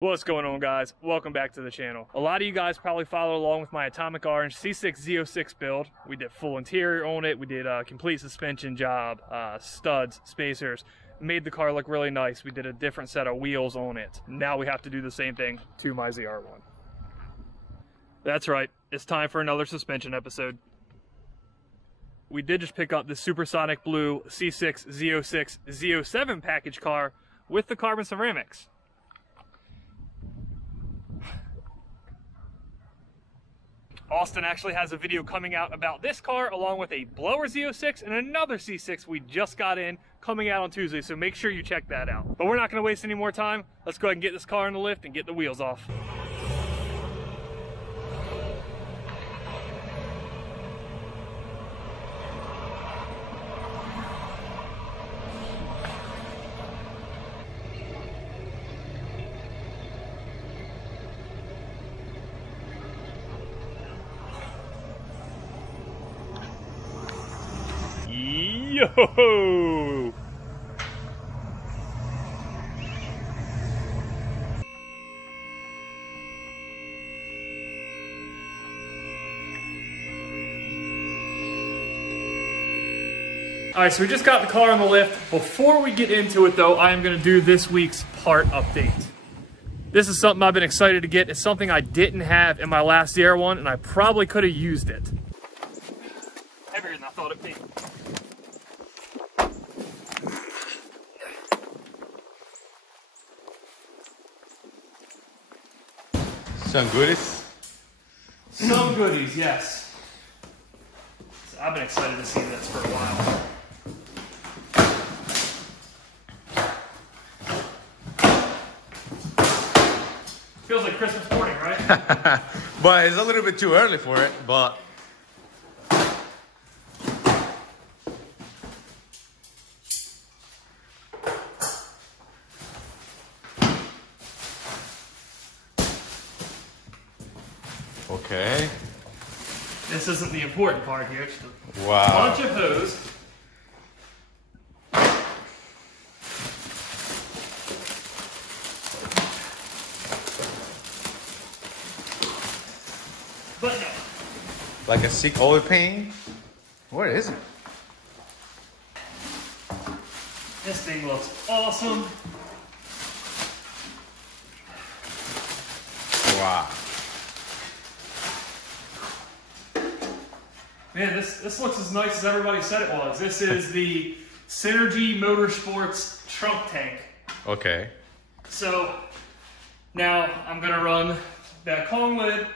What's going on, guys? Welcome back to the channel. A lot of you guys probably followed along with my Atomic Orange C6 Z06 build. We did full interior on it. We did a complete suspension job, studs, spacers, made the car look really nice. We did a different set of wheels on it. Now we have to do the same thing to my ZR1. That's right, it's time for another suspension episode. We did just pick up the supersonic blue C6 Z06 Z07 package car with the carbon ceramics. Austin actually has a video coming out about this car along with a blower Z06 and another C6 we just got in coming out on Tuesday, so make sure you check that out. But we're not going to waste any more time. Let's go ahead and get this car in the lift and get the wheels off. Yo! Alright, so we just got the car on the lift. Before we get into it though, I am going to do this week's part update. This is something I've been excited to get. It's something I didn't have in my last ZR1 and I probably could have used it. Heavier than I thought it'd be. Some goodies? Some goodies, yes. So I've been excited to see this for a while. Feels like Christmas morning, right? But it's a little bit too early for it, but... Okay. This isn't the important part here. It's just a Wow. bunch of hose. But no. Like a sick oil paint? What is it? This thing looks awesome. Wow. Man, this looks as nice as everybody said it was. This is the Synergy Motorsports trunk tank. Okay. So now I'm gonna run that Kong lid,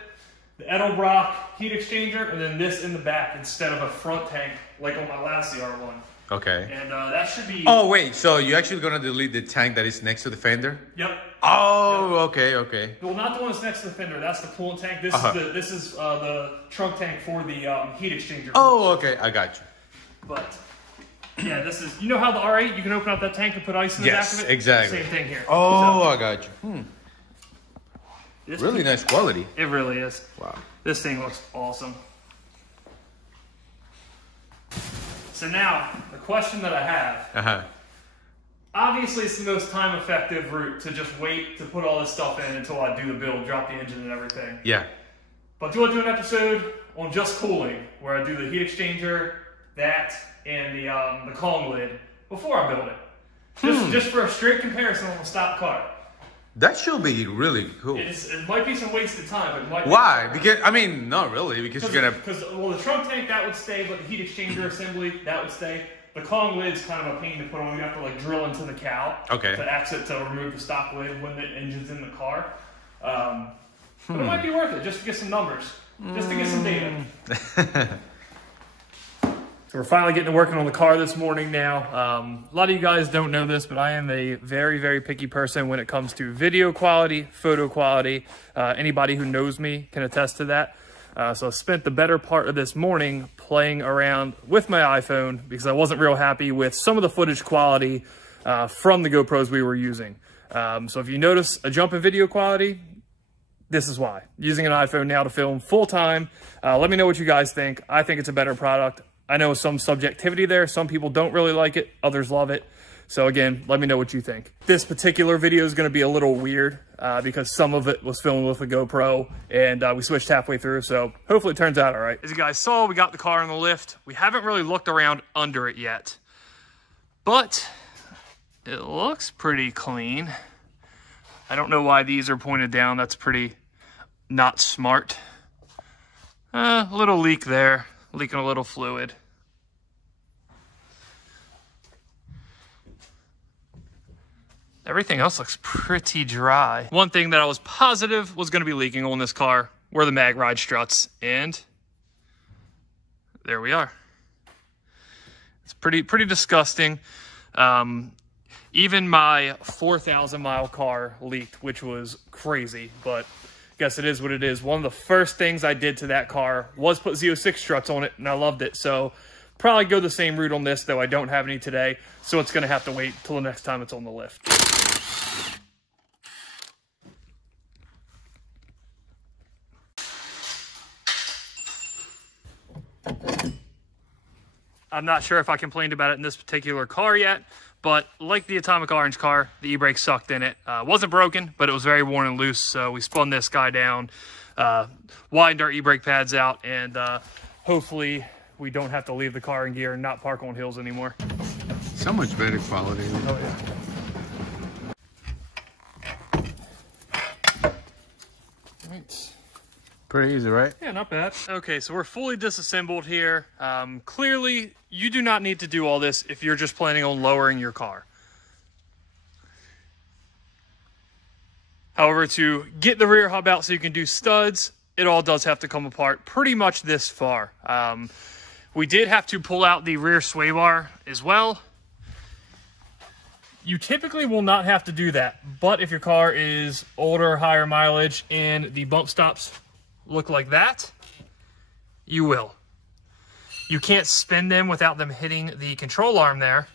the Edelbrock heat exchanger, and then this in the back instead of a front tank like on my last ZR1. Okay. And that should be... Oh, wait. So you're actually going to delete the tank that is next to the fender? Yep. Oh, Yep. Okay, okay. Well, not the one that's next to the fender. That's the coolant tank. This is the trunk tank for the heat exchanger. Oh, okay. I got you. But yeah, this is, you know how the R8 you can open up that tank and put ice in the back of it? Yes, exactly. Same thing here. Oh, So, I got you. Really nice quality. It really is. Wow. This thing looks awesome. So now, the question that I have, obviously it's the most time-effective route to just wait to put all this stuff in until I do the build, drop the engine and everything. Yeah. But do I do an episode on just cooling, where I do the heat exchanger, that, and the Kong lid before I build it? Just for a straight comparison on the stock car. That should be really cool. It might be some wasted time, but it might be. Why? Because, I mean, not really, because you're going to... Because, well, the trunk tank, that would stay, but the heat exchanger assembly, that would stay. The Kong lid's kind of a pain to put on. You have to, like, drill into the cowl to exit to remove the stock lid when the engine's in the car. But it might be worth it, just to get some numbers. Just to get some data. So we're finally getting to working on the car this morning now. A lot of you guys don't know this, but I am a very, very picky person when it comes to video quality, photo quality. Anybody who knows me can attest to that. So I spent the better part of this morning playing around with my iPhone because I wasn't real happy with some of the footage quality from the GoPros we were using. So if you notice a jump in video quality, this is why. Using an iPhone now to film full time. Let me know what you guys think. I think it's a better product. I know some subjectivity there. Some people don't really like it. Others love it. So again, let me know what you think. This particular video is going to be a little weird because some of it was filmed with a GoPro and we switched halfway through. So hopefully it turns out all right. As you guys saw, we got the car on the lift. We haven't really looked around under it yet, but it looks pretty clean. I don't know why these are pointed down. That's pretty not smart. A little leak there, leaking a little fluid. Everything else looks pretty dry. One thing that I was positive was going to be leaking on this car were the mag ride struts, and there we are. It's pretty disgusting. Even my 4,000 mile car leaked, which was crazy, but I guess it is what it is. One of the first things I did to that car was put Z06 struts on it, and I loved it. So probably go the same route on this, though I don't have any today. So it's going to have to wait till the next time it's on the lift. I'm not sure if I complained about it in this particular car yet, but like the Atomic Orange car, the e-brake sucked in it. Wasn't broken, but it was very worn and loose, so we spun this guy down, widened our e-brake pads out, and hopefully we don't have to leave the car in gear and not park on hills anymore. So much better quality. Oh, yeah. Right. Pretty easy, right? Yeah, not bad. Okay, so we're fully disassembled here. Clearly, you do not need to do all this if you're just planning on lowering your car. However, to get the rear hub out so you can do studs, it all does have to come apart pretty much this far. We did have to pull out the rear sway bar as well. You typically will not have to do that, but if your car is older, higher mileage, and the bump stops look like that, you will. You can't spin them without them hitting the control arm there.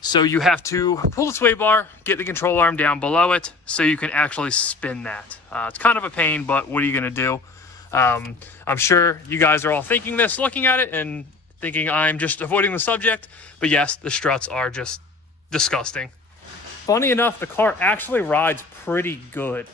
So you have to pull the sway bar, get the control arm down below it so you can actually spin that. It's kind of a pain, but what are you going to do? I'm sure you guys are all thinking this, looking at it, and thinking I'm just avoiding the subject. But yes, the struts are just disgusting. Funny enough, the car actually rides pretty good.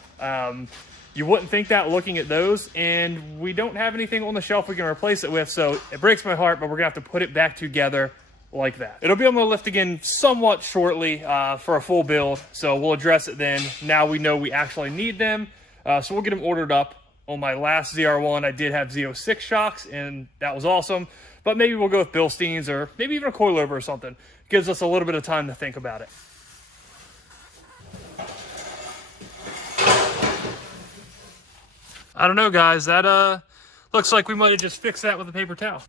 You wouldn't think that looking at those, and we don't have anything on the shelf we can replace it with, so it breaks my heart, but we're going to have to put it back together like that. It'll be on the lift again somewhat shortly for a full build, so we'll address it then. Now we know we actually need them, so we'll get them ordered up. On my last ZR1, I did have Z06 shocks, and that was awesome, but maybe we'll go with Bilsteins or maybe even a coilover or something. Gives us a little bit of time to think about it. I don't know, guys. That looks like we might have just fixed that with a paper towel.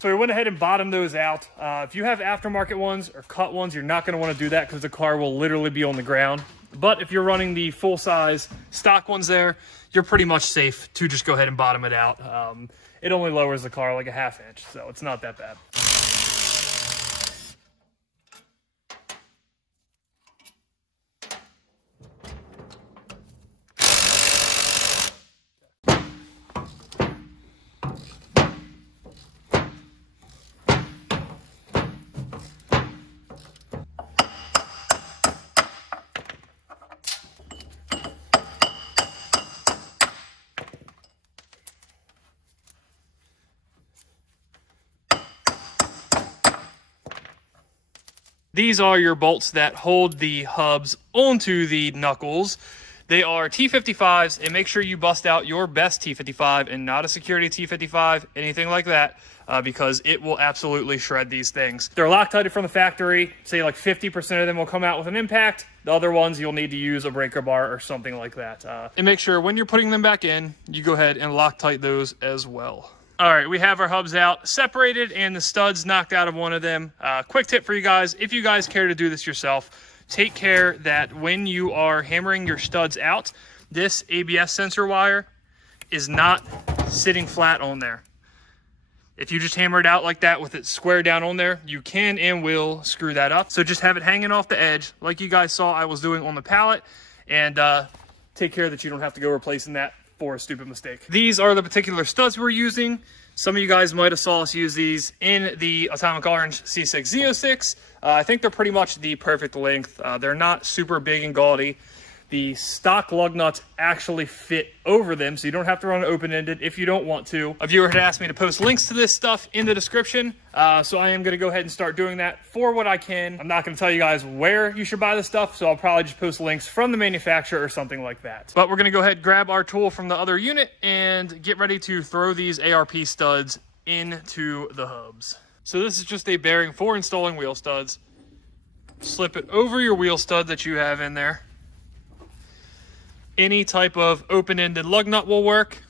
So we went ahead and bottomed those out. If you have aftermarket ones or cut ones, you're not going to want to do that because the car will literally be on the ground. But if you're running the full-size stock ones there, you're pretty much safe to just go ahead and bottom it out. It only lowers the car like a ½ inch, so it's not that bad. These are your bolts that hold the hubs onto the knuckles. They are T55s, and make sure you bust out your best T55 and not a security T55, anything like that, because it will absolutely shred these things. They're Loctited from the factory. Say like 50% of them will come out with an impact. The other ones, you'll need to use a breaker bar or something like that. And make sure when you're putting them back in, you go ahead and Loctite those as well. All right, we have our hubs out, separated, and the studs knocked out of one of them. Quick tip for you guys, if you guys care to do this yourself, take care that when you are hammering your studs out, this ABS sensor wire is not sitting flat on there. If you just hammer it out like that with it square down on there, you can and will screw that up. So just have it hanging off the edge like you guys saw I was doing on the pallet, and take care that you don't have to go replacing that for a stupid mistake. These are the particular studs we're using. Some of you guys might have saw us use these in the Atomic Orange C6 Z06. I think they're pretty much the perfect length. They're not super big and gaudy. The stock lug nuts actually fit over them, so you don't have to run open-ended if you don't want to. A viewer had asked me to post links to this stuff in the description, so I am going to go ahead and start doing that for what I can. I'm not going to tell you guys where you should buy this stuff, so I'll probably just post links from the manufacturer or something like that. But we're going to go ahead and grab our tool from the other unit and get ready to throw these ARP studs into the hubs. So this is just a bearing for installing wheel studs. Slip it over your wheel stud that you have in there. Any type of open-ended lug nut will work.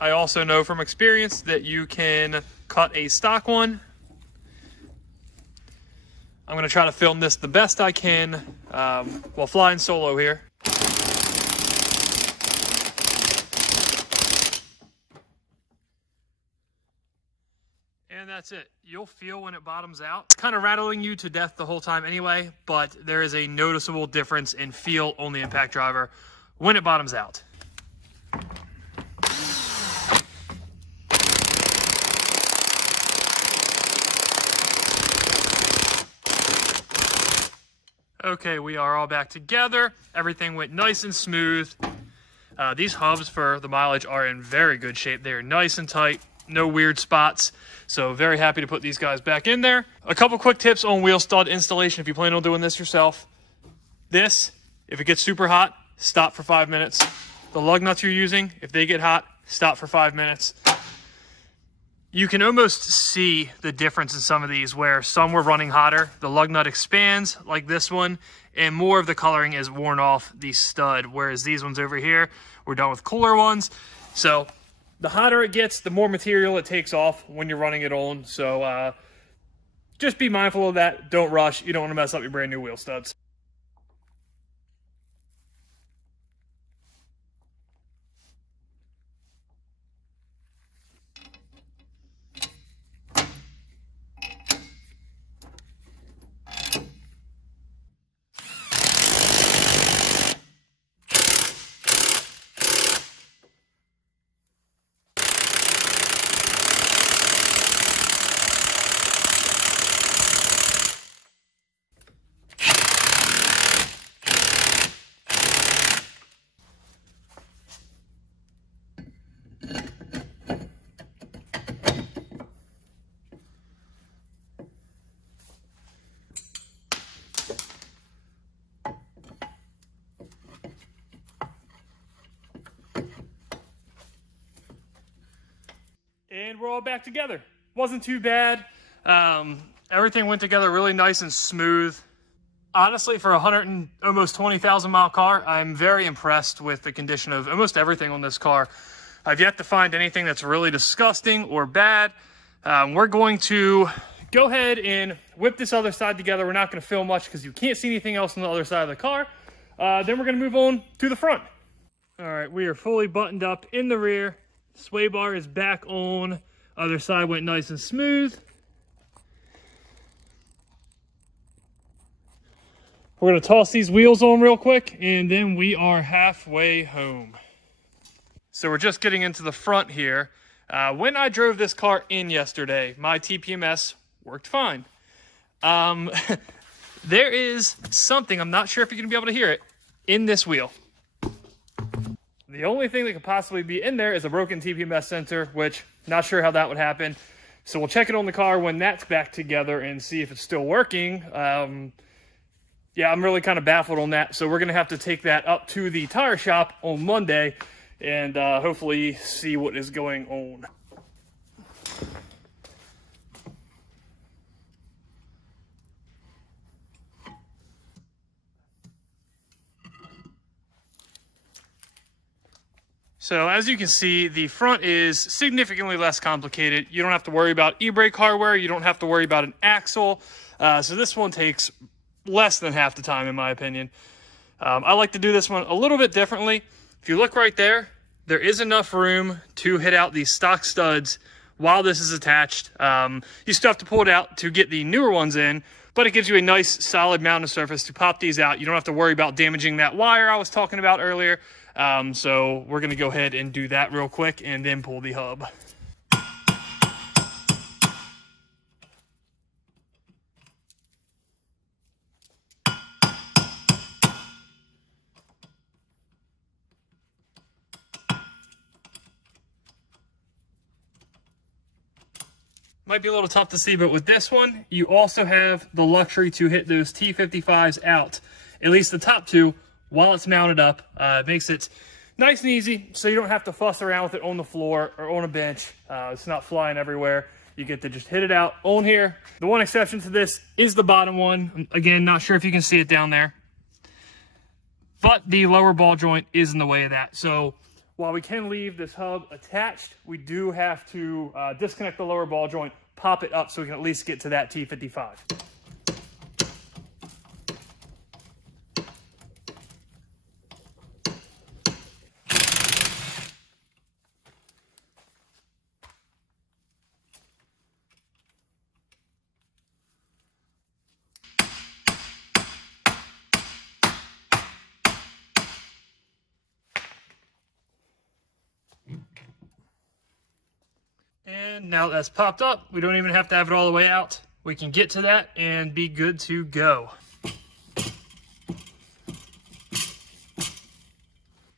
I also know from experience that you can cut a stock one. I'm going to try to film this the best I can while flying solo here. And that's it. You'll feel when it bottoms out. It's kind of rattling you to death the whole time anyway, but there is a noticeable difference in feel on the impact driver when it bottoms out. Okay, we are all back together. Everything went nice and smooth. These hubs for the mileage are in very good shape. They are nice and tight, no weird spots. So very happy to put these guys back in there. A couple quick tips on wheel stud installation if you plan on doing this yourself. This, if it gets super hot, stop for 5 minutes. The lug nuts you're using, if they get hot, stop for 5 minutes. You can almost see the difference in some of these where some were running hotter. The lug nut expands like this one, and more of the coloring is worn off the stud, whereas these ones over here, we're done with cooler ones. So the hotter it gets, the more material it takes off when you're running it on. So just be mindful of that. Don't rush. You don't want to mess up your brand new wheel studs. And we're all back together. Wasn't too bad. Everything went together really nice and smooth. Honestly, for a almost 20,000 mile car, I'm very impressed with the condition of almost everything on this car. I've yet to find anything that's really disgusting or bad. We're going to go ahead and whip this other side together. We're not going to film much because you can't see anything else on the other side of the car. Then we're going to move on to the front. All right, we are fully buttoned up in the rear. Sway bar is back on. Other side went nice and smooth. We're going to toss these wheels on real quick, and then we are halfway home. So we're just getting into the front here. When I drove this car in yesterday, my TPMS worked fine. There is something, I'm not sure if you're going to be able to hear it, in this wheel. The only thing that could possibly be in there is a broken TPMS sensor, which not sure how that would happen. So we'll check it on the car when that's back together and see if it's still working. Yeah, I'm really kind of baffled on that. So we're going to have to take that up to the tire shop on Monday and hopefully see what is going on. So as you can see, the front is significantly less complicated. You don't have to worry about e-brake hardware. You don't have to worry about an axle. So this one takes less than half the time, in my opinion. I like to do this one a little bit differently. If you look right there, there is enough room to hit out these stock studs while this is attached. You still have to pull it out to get the newer ones in, but it gives you a nice solid mounting surface to pop these out. You don't have to worry about damaging that wire I was talking about earlier. So we're going to go ahead and do that real quick and then pull the hub. Might be a little tough to see, but with this one, you also have the luxury to hit those T55s out, at least the top two, while it's mounted up. It makes it nice and easy, so you don't have to fuss around with it on the floor or on a bench. It's not flying everywhere. You get to just hit it out on here. The one exception to this is the bottom one. Again, not sure if you can see it down there, but the lower ball joint is in the way of that. So while we can leave this hub attached, we do have to disconnect the lower ball joint, pop it up so we can at least get to that T55. And now that's popped up, we don't even have to have it all the way out. We can get to that and be good to go.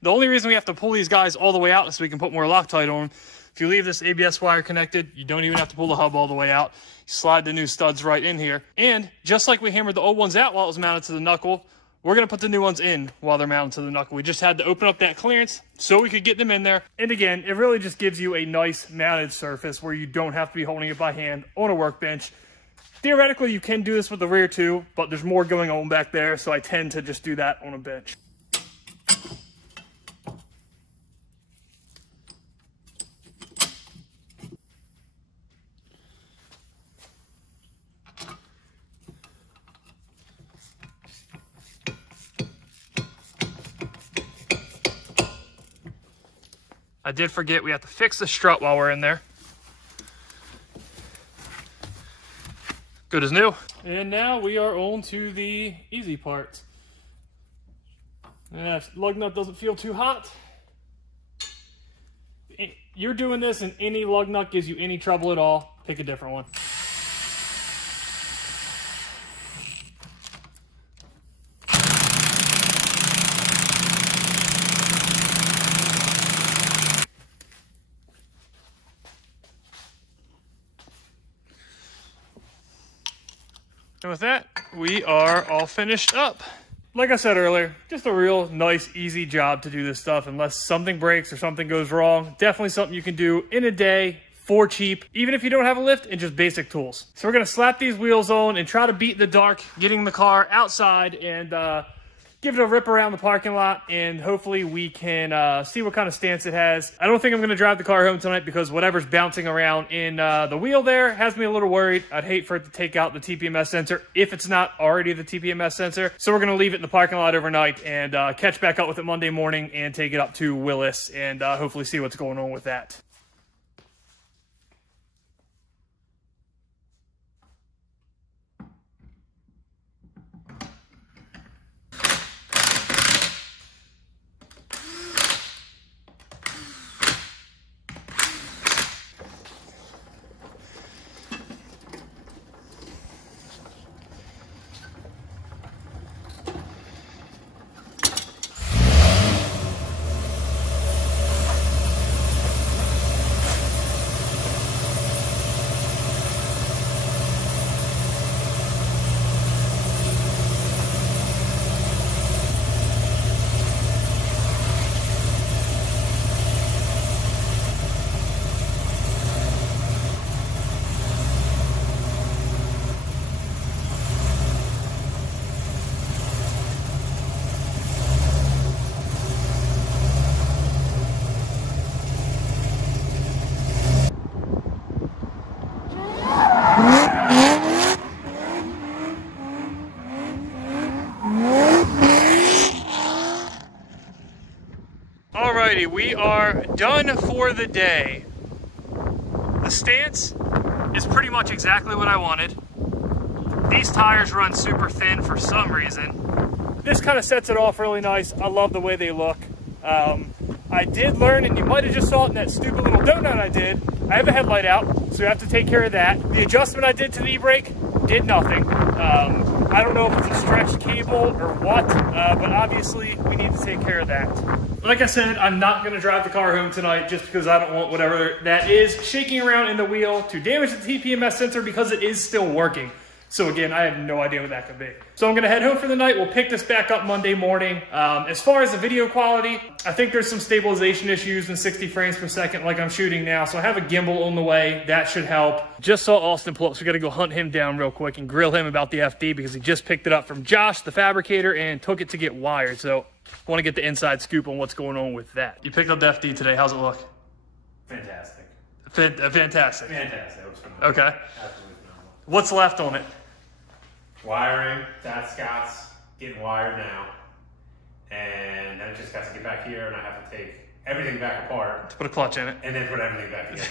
The only reason we have to pull these guys all the way out is so we can put more Loctite on them. If you leave this ABS wire connected, you don't even have to pull the hub all the way out. You slide the new studs right in here. And just like we hammered the old ones out while it was mounted to the knuckle, we're going to put the new ones in while they're mounted to the knuckle. We just had to open up that clearance so we could get them in there. And again, it really just gives you a nice mounted surface where you don't have to be holding it by hand on a workbench. Theoretically, you can do this with the rear too, but there's more going on back there, so I tend to just do that on a bench. I did forget we have to fix the strut while we're in there. Good as new. And now we are on to the easy part. And if lug nut doesn't feel too hot, you're doing this and any lug nut gives you any trouble at all, pick a different one. And with that, we are all finished up. Like I said earlier, just a real nice, easy job to do this stuff unless something breaks or something goes wrong. Definitely something you can do in a day for cheap, even if you don't have a lift and just basic tools. So we're gonna slap these wheels on and try to beat the dark, getting the car outside and give it a rip around the parking lot, and hopefully we can see what kind of stance it has. I don't think I'm going to drive the car home tonight because whatever's bouncing around in the wheel there has me a little worried. I'd hate for it to take out the TPMS sensor if it's not already the TPMS sensor. So we're going to leave it in the parking lot overnight and catch back up with it Monday morning and take it up to Willis and hopefully see what's going on with that. Alrighty, we are done for the day. The stance is pretty much exactly what I wanted. These tires run super thin for some reason. This kind of sets it off really nice. I love the way they look. I did learn, and you might have just saw it in that stupid little donut I did. I have a headlight out, so we have to take care of that. The adjustment I did to the e-brake did nothing. I don't know if it's a stretched cable or what, but obviously we need to take care of that. Like I said, I'm not going to drive the car home tonight just because I don't want whatever that is shaking around in the wheel to damage the TPMS sensor because it is still working. So again, I have no idea what that could be. So I'm gonna head home for the night. We'll pick this back up Monday morning. As far as the video quality, I think there's some stabilization issues in 60 frames per second like I'm shooting now. So I have a gimbal on the way. That should help. Just saw Austin pull up, so we gotta go hunt him down real quick and grill him about the FD because he just picked it up from Josh, the fabricator, and took it to get wired. So I wanna get the inside scoop on what's going on with that. You picked up the FD today. How's it look? Fantastic. Fantastic. Fantastic. Okay. Absolutely phenomenal. What's left on it? Wiring, that Scott's getting wired now. And then it just got to get back here and I have to take everything back apart. To put a clutch in it. And then put everything back together.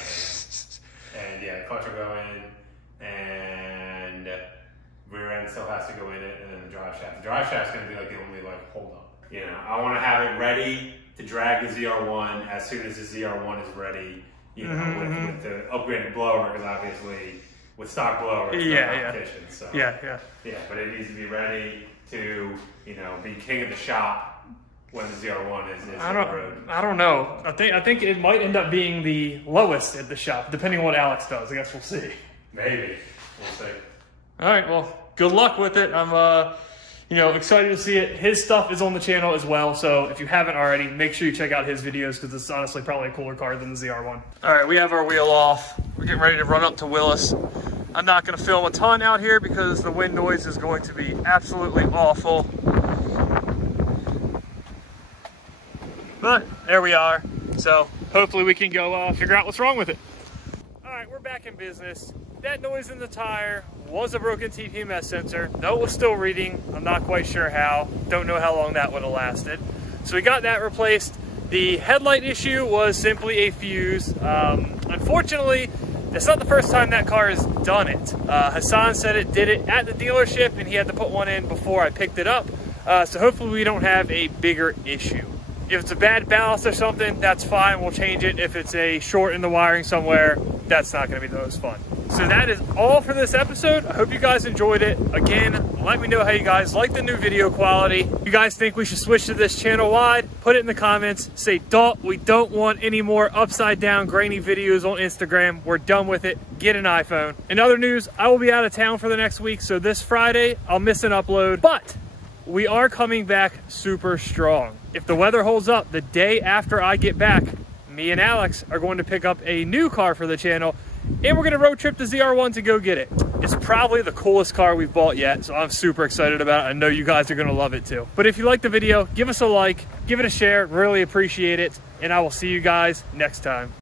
And yeah, the clutch will go in and rear end still has to go in it and then the drive shaft. The drive shaft's gonna be like the only like hold up. You know, I wanna have it ready to drag the ZR1 as soon as the ZR1 is ready, you know, with the upgraded blower, because obviously with stock blower, it's no competition. So yeah, but it needs to be ready to, you know, be king of the shop when the ZR1 is on the road. I don't know. I think it might end up being the lowest at the shop, depending on what Alex does. I guess we'll see. Maybe. We'll see. All right, well, good luck with it. I'm you know, excited to see it. His stuff is on the channel as well, so if you haven't already, make sure you check out his videos because it's honestly probably a cooler car than the ZR1. All right, we have our wheel off. We're getting ready to run up to Willis. I'm not going to film a ton out here because the wind noise is going to be absolutely awful. But there we are. So hopefully we can go figure out what's wrong with it. All right, we're back in business. That noise in the tire was a broken TPMS sensor. No, it was still reading. I'm not quite sure how. Don't know how long that would have lasted. So we got that replaced. The headlight issue was simply a fuse. Unfortunately, it's not the first time that car has done it. Hassan said it did it at the dealership and he had to put one in before I picked it up. So hopefully we don't have a bigger issue. If it's a bad ballast or something, that's fine, we'll change it. If it's a short in the wiring somewhere, that's not gonna be the most fun. So that is all for this episode. I hope you guys enjoyed it. Again, let me know how you guys like the new video quality. If you guys think we should switch to this channel wide, put it in the comments. Say, we don't want any more upside down grainy videos on Instagram. We're done with it. Get an iPhone. In other news, I will be out of town for the next week, so this Friday, I'll miss an upload, but we are coming back super strong. If the weather holds up, the day after I get back, me and Alex are going to pick up a new car for the channel, and we're gonna road trip the ZR1 to go get it. It's probably the coolest car we've bought yet, so I'm super excited about it. I know you guys are gonna love it too. But if you like the video, give us a like, give it a share, really appreciate it, and I will see you guys next time.